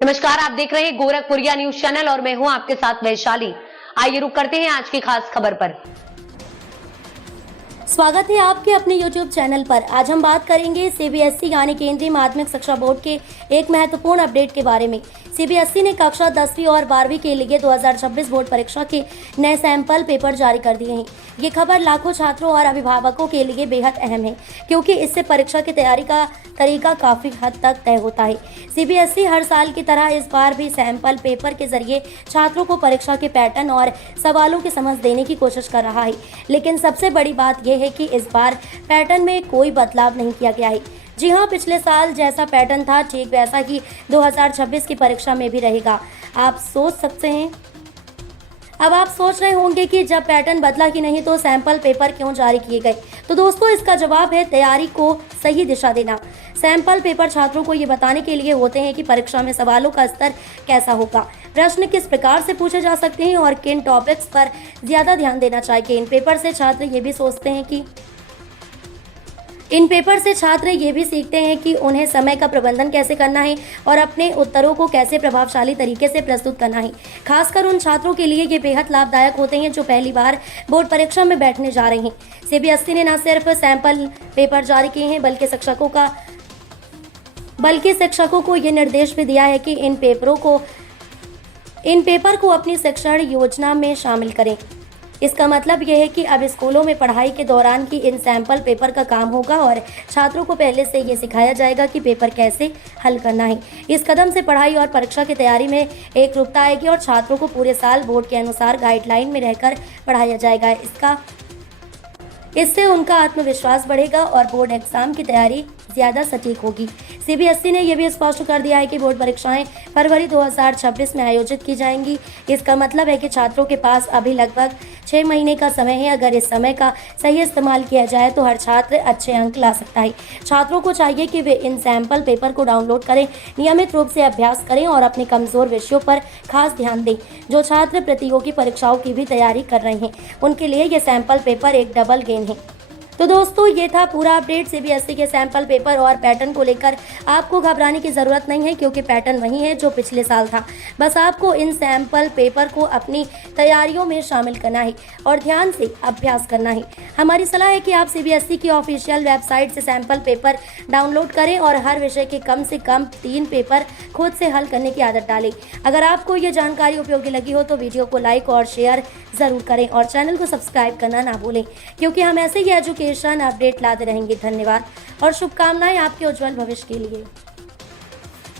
नमस्कार, आप देख रहे हैं गोरखपुरिया न्यूज चैनल और मैं हूं आपके साथ वैशाली। आइए रुक करते हैं आज की खास खबर पर। स्वागत है आपके अपने YouTube चैनल पर। आज हम बात करेंगे CBSE यानी केंद्रीय माध्यमिक शिक्षा बोर्ड के एक महत्वपूर्ण अपडेट के बारे में। CBSE ने कक्षा 10वीं और 12वीं के लिए 2026 बोर्ड परीक्षा के नए सैंपल पेपर जारी कर दिए हैं। ये खबर लाखों छात्रों और अभिभावकों के लिए बेहद अहम है, क्योंकि इससे परीक्षा की तैयारी का तरीका काफी हद तक तय होता है। CBSE हर साल की तरह इस बार भी सैंपल पेपर के जरिए छात्रों को परीक्षा के पैटर्न और सवालों की समझ देने की कोशिश कर रहा है। लेकिन सबसे बड़ी बात यह है कि इस बार पैटर्न में कोई बदलाव नहीं किया गया है। जी हां, पिछले साल जैसा पैटर्न था ठीक वैसा ही 2026 की परीक्षा में भी रहेगा। आप सोच सकते हैं, अब आप सोच रहे होंगे कि जब पैटर्न बदला ही नहीं तो सैंपल पेपर क्यों जारी किए गए। तो दोस्तों, इसका जवाब है तैयारी को सही दिशा देना। सैंपल पेपर छात्रों को ये बताने के लिए होते हैं कि परीक्षा में सवालों का स्तर कैसा होगा, प्रश्न किस प्रकार से पूछे जा सकते हैं और किन टॉपिक्स पर ज्यादा ध्यान देना चाहिए। इन पेपर से छात्र ये भी सीखते हैं कि उन्हें समय का प्रबंधन कैसे करना है और अपने उत्तरों को कैसे प्रभावशाली तरीके से प्रस्तुत करना है। खासकर उन छात्रों के लिए ये बेहद लाभदायक होते हैं जो पहली बार बोर्ड परीक्षा में बैठने जा रहे हैं। CBSE ने न सिर्फ सैंपल पेपर जारी किए हैं बल्कि शिक्षकों को ये निर्देश भी दिया है कि इन पेपर को अपनी शिक्षण योजना में शामिल करें। इसका मतलब यह है कि अब स्कूलों में पढ़ाई के दौरान ही इन सैंपल पेपर का काम होगा और छात्रों को पहले से ये सिखाया जाएगा कि पेपर कैसे हल करना है। इस कदम से पढ़ाई और परीक्षा की तैयारी में एक रूपता आएगी और छात्रों को पूरे साल बोर्ड के अनुसार गाइडलाइन में रहकर पढ़ाया जाएगा। इससे उनका आत्मविश्वास बढ़ेगा और बोर्ड एग्जाम की तैयारी ज़्यादा सटीक होगी। CBSE ने यह भी स्पष्ट कर दिया है कि बोर्ड परीक्षाएं फरवरी 2026 में आयोजित की जाएंगी। इसका मतलब है कि छात्रों के पास अभी लगभग 6 महीने का समय है। अगर इस समय का सही इस्तेमाल किया जाए तो हर छात्र अच्छे अंक ला सकता है। छात्रों को चाहिए कि वे इन सैंपल पेपर को डाउनलोड करें, नियमित रूप से अभ्यास करें और अपने कमज़ोर विषयों पर खास ध्यान दें। जो छात्र प्रतियोगी परीक्षाओं की भी तैयारी कर रहे हैं, उनके लिए ये सैंपल पेपर एक डबल गेन है। तो दोस्तों, ये था पूरा अपडेट CBSE के सैंपल पेपर और पैटर्न को लेकर। आपको घबराने की ज़रूरत नहीं है, क्योंकि पैटर्न वही है जो पिछले साल था। बस आपको इन सैंपल पेपर को अपनी तैयारियों में शामिल करना है और ध्यान से अभ्यास करना है। हमारी सलाह है कि आप CBSE की ऑफिशियल वेबसाइट से सैंपल पेपर डाउनलोड करें और हर विषय के कम से कम 3 पेपर खुद से हल करने की आदत डालें। अगर आपको ये जानकारी उपयोगी लगी हो तो वीडियो को लाइक और शेयर ज़रूर करें और चैनल को सब्सक्राइब करना ना भूलें, क्योंकि हम ऐसे ही एजुकेशन अपडेट लाते रहेंगे। धन्यवाद और शुभकामनाएं आपके उज्जवल भविष्य के लिए।